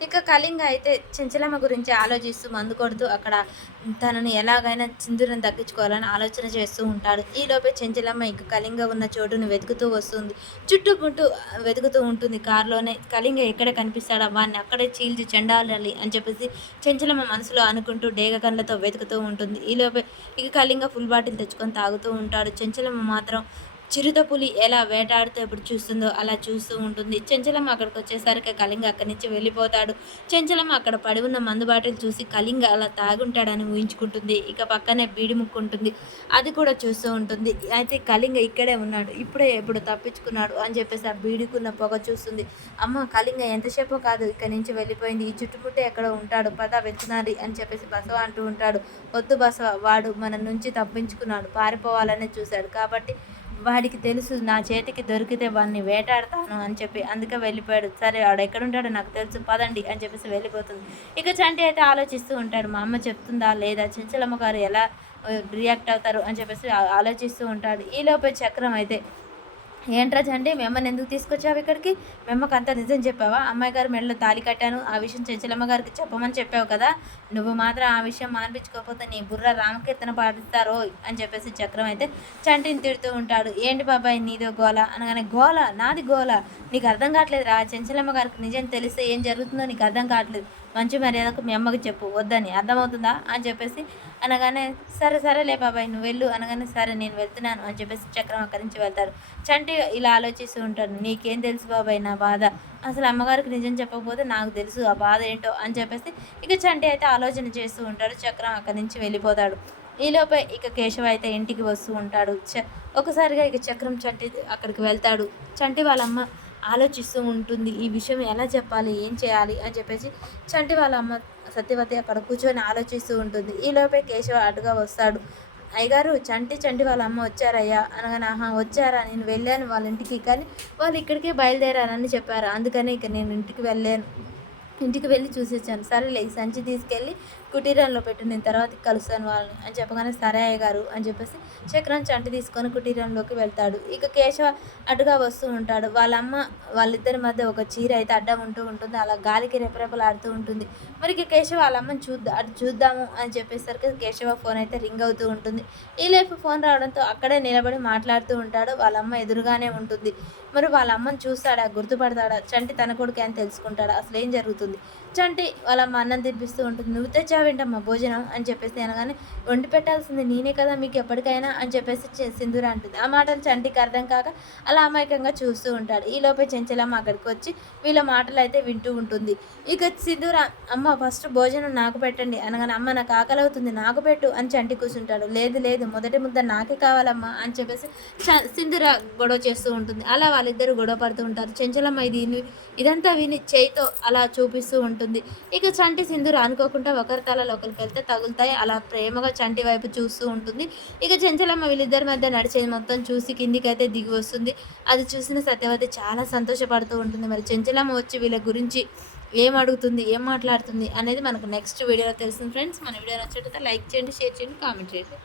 ఇక కళింగ అయితే చెంచలమ్మ గురించి ఆలోచిస్తూ మందు కొడుతూ అక్కడ తనని ఎలాగైనా సింధూరం దక్కించుకోవాలని ఆలోచన చేస్తూ ఉంటాడు. ఈలోపే చెంచలమ్మ ఇక కళింగ ఉన్న చోటును వెతుకుతూ వస్తుంది. చుట్టుముట్టు వెతుకుతూ ఉంటుంది కారులోనే. కళింగ ఎక్కడ కనిపిస్తాడా? వాడిని అక్కడే చీల్చి చెండాలి అని చెప్పేసి చెంచలమ్మ మనసులో అనుకుంటూ డేగ కళ్ళతో వెతుకుతూ ఉంటుంది. ఈలోపే ఇక కళింగ ఫుల్ బాటిల్ తెచ్చుకొని తాగుతూ ఉంటాడు. చెంచలమ్మ మాత్రం చిరుత పులి ఎలా వేటాడుతూ ఎప్పుడు చూస్తుందో అలా చూస్తూ ఉంటుంది. చెంచలం అక్కడికి వచ్చేసరికి కళింగ అక్కడి నుంచి వెళ్ళిపోతాడు. చెంచలం అక్కడ పడి ఉన్న మందు బాటిల్ చూసి కళింగ అలా తాగుంటాడని ఊహించుకుంటుంది. ఇక పక్కనే బీడి ముక్కుంటుంది అది కూడా చూస్తూ ఉంటుంది. అయితే కళింగ ఇక్కడే ఉన్నాడు. ఇప్పుడే ఎప్పుడు తప్పించుకున్నాడు అని చెప్పేసి ఆ బీడికున్న పొగ చూస్తుంది. అమ్మ కళింగ ఎంతసేపు కాదు ఇక్కడి నుంచి వెళ్ళిపోయింది. ఈ చుట్టుముట్టే ఎక్కడ ఉంటాడు. పద వెతునారి అని చెప్పేసి బసవ అంటూ ఉంటాడు. వద్దు బసవ వాడు మన నుంచి తప్పించుకున్నాడు. పారిపోవాలనే చూశాడు. కాబట్టి వాడికి తెలుసు నా చేతికి దొరికితే వాడిని వేటాడతాను అని చెప్పి అందుకే వెళ్ళిపోయాడు. సరే వాడు ఎక్కడుంటాడో నాకు తెలుసు పదండి అని చెప్పేసి వెళ్ళిపోతుంది. ఇక చంటి అయితే ఆలోచిస్తూ ఉంటాడు మా అమ్మ చెప్తుందా లేదా చెంచలమ్మ గారు ఎలా రియాక్ట్ అవుతారు అని చెప్పేసి ఆలోచిస్తూ ఉంటాడు. ఈలోపే చక్రం అయితే ఏంట్రా చండి మేమని ఎందుకు తీసుకొచ్చావు ఇక్కడికి? మీ అంత నిజం చెప్పావా? అమ్మాయి గారు మెడలో తాళి కట్టాను ఆ విషయం చెంచలమ్మ గారికి చెప్పమని చెప్పావు కదా? నువ్వు మాత్రం ఆ విషయం మానిపించుకోకపోతే నీ బుర్ర రామకీర్తన పాటిస్తారో అని చెప్పేసి చక్రం అయితే చంటిని తిడుతూ ఉంటాడు. ఏంటి బాబాయ్ నీదో గోల? అనగానే గోల? నాది గోల? నీకు అర్థం కావట్లేదు రా చెంచలమ్మ గారికి నిజం తెలిస్తే ఏం జరుగుతుందో నీకు అర్థం కావట్లేదు. మంచి మర్యాదకు మీ అమ్మకి చెప్పు వద్దని. అర్థమవుతుందా? అని చెప్పేసి అనగానే సరే సరేలే బాబాయ్ నువ్వు వెళ్ళు. అనగానే సరే నేను వెళ్తున్నాను అని చెప్పేసి చక్రం అక్కడి నుంచి వెళ్తారు. చంటి ఇలా ఆలోచిస్తూ ఉంటాడు నీకేం తెలుసు బాబాయ్ నా బాధ? అసలు అమ్మగారికి నిజం చెప్పకపోతే నాకు తెలుసు ఆ బాధ ఏంటో అని చెప్పేసి ఇక చంటి అయితే ఆలోచన చేస్తూ ఉంటాడు చక్రం అక్కడి నుంచి వెళ్ళిపోతాడు. ఈలోపే ఇక కేశవ అయితే ఇంటికి వస్తూ ఉంటాడు. చ ఒకసారిగా ఇక చక్రం చంటి అక్కడికి వెళ్తాడు. చంటి వాళ్ళమ్మ ఆలోచిస్తూ ఉంటుంది ఈ విషయం ఎలా చెప్పాలి ఏం చేయాలి అని చెప్పేసి చంటి వాళ్ళ అమ్మ సత్యవతి అక్కడ కూర్చొని ఆలోచిస్తూ ఉంటుంది. ఈలోపే కేశవ అటుగా వస్తాడు. అయ్యగారు చంటి చంటి వాళ్ళ అమ్మ వచ్చారయ్యా. అనగానే ఆహా వచ్చారా? నేను వెళ్ళాను వాళ్ళ ఇంటికి కానీ వాళ్ళు ఇక్కడికే బయలుదేరారని చెప్పారు. అందుకనే ఇక నేను ఇంటికి వెళ్ళాను ఇంటికి వెళ్ళి చూసి వచ్చాను సరేలే ఈ సంచి తీసుకెళ్ళి కుటీరంలో పెట్టు నేను తర్వాత కలుస్తాను వాళ్ళని అని చెప్పగానే సరే అయ్యగారు అని చెప్పేసి చక్రం చంటి తీసుకొని కుటీరంలోకి వెళ్తాడు. ఇక కేశవ అటుగా వస్తూ ఉంటాడు. వాళ్ళ అమ్మ వాళ్ళిద్దరి మధ్య ఒక చీర అయితే అడ్డం ఉంటూ ఉంటుంది. అలా గాలికి రెపరెపలాడుతూ ఉంటుంది. మరి ఇక కేశవ వాళ్ళ అమ్మని చూద్దా అటు చూద్దాము అని చెప్పేసరికి కేశవ ఫోన్ అయితే రింగ్ అవుతూ ఉంటుంది. ఈ లైఫ్ ఫోన్ రావడంతో అక్కడే నిలబడి మాట్లాడుతూ ఉంటాడు. వాళ్ళమ్మ ఎదురుగానే ఉంటుంది. మరి వాళ్ళ అమ్మని చూస్తాడా? గుర్తుపడతాడా? చంటి తన కొడుకు అని తెలుసుకుంటాడా? అసలు ఏం జరుగుతుంది? చంటి వాళ్ళ మా అన్నం తినిపిస్తూ ఉంటుంది. నువ్వు తెచ్చావేంటమ్మా భోజనం అని చెప్పేసి అనగానే వండి పెట్టాల్సింది నేనే కదా మీకు ఎప్పటికైనా అని చెప్పేసి సింధూర అంటుంది. ఆ మాటలు చంటికి అర్థం కాక అలా అమాయకంగా చూస్తూ ఉంటాడు. ఈ లోపే చెంచలమ్మ అక్కడికి వచ్చి వీళ్ళ మాటలు అయితే వింటూ ఉంటుంది. ఇక సింధూర అమ్మ ఫస్ట్ భోజనం నాకు పెట్టండి అనగానే అమ్మ నాకు ఆకలి అవుతుంది నాకు పెట్టు అని చంటి కూర్చుంటాడు. లేదు లేదు మొదటి ముద్ద నాకే కావాలమ్మా అని చెప్పేసి చ- సింధూర గొడవ చేస్తూ ఉంటుంది. అలా వాళ్ళిద్దరు గొడవ పడుతూ ఉంటారు. చెంచలమ్మ ఇది ఇదంతా విని చేయితో అలా చూపి కనిపిస్తూ ఉంటుంది. ఇక చంటి సింధూర్ అనుకోకుండా ఒకరి తలలో ఒకరికి వెళ్తే తగులుతాయి. అలా ప్రేమగా చంటి వైపు చూస్తూ ఉంటుంది. ఇక చెంచలమ్మ వీళ్ళిద్దరి మధ్య నడిచేది మొత్తం చూసి కిందికైతే దిగి వస్తుంది. అది చూసిన సత్యవతి చాలా సంతోషపడుతూ ఉంటుంది. మరి చెంచలమ్మ వచ్చి వీళ్ళ గురించి ఏం అడుగుతుంది? ఏం మాట్లాడుతుంది? అనేది మనకు నెక్స్ట్ వీడియోలో తెలుస్తుంది. ఫ్రెండ్స్ మన వీడియో నచ్చినట్లయితే లైక్ చేయండి షేర్ చేయండి. కామెంట్ చేయండి.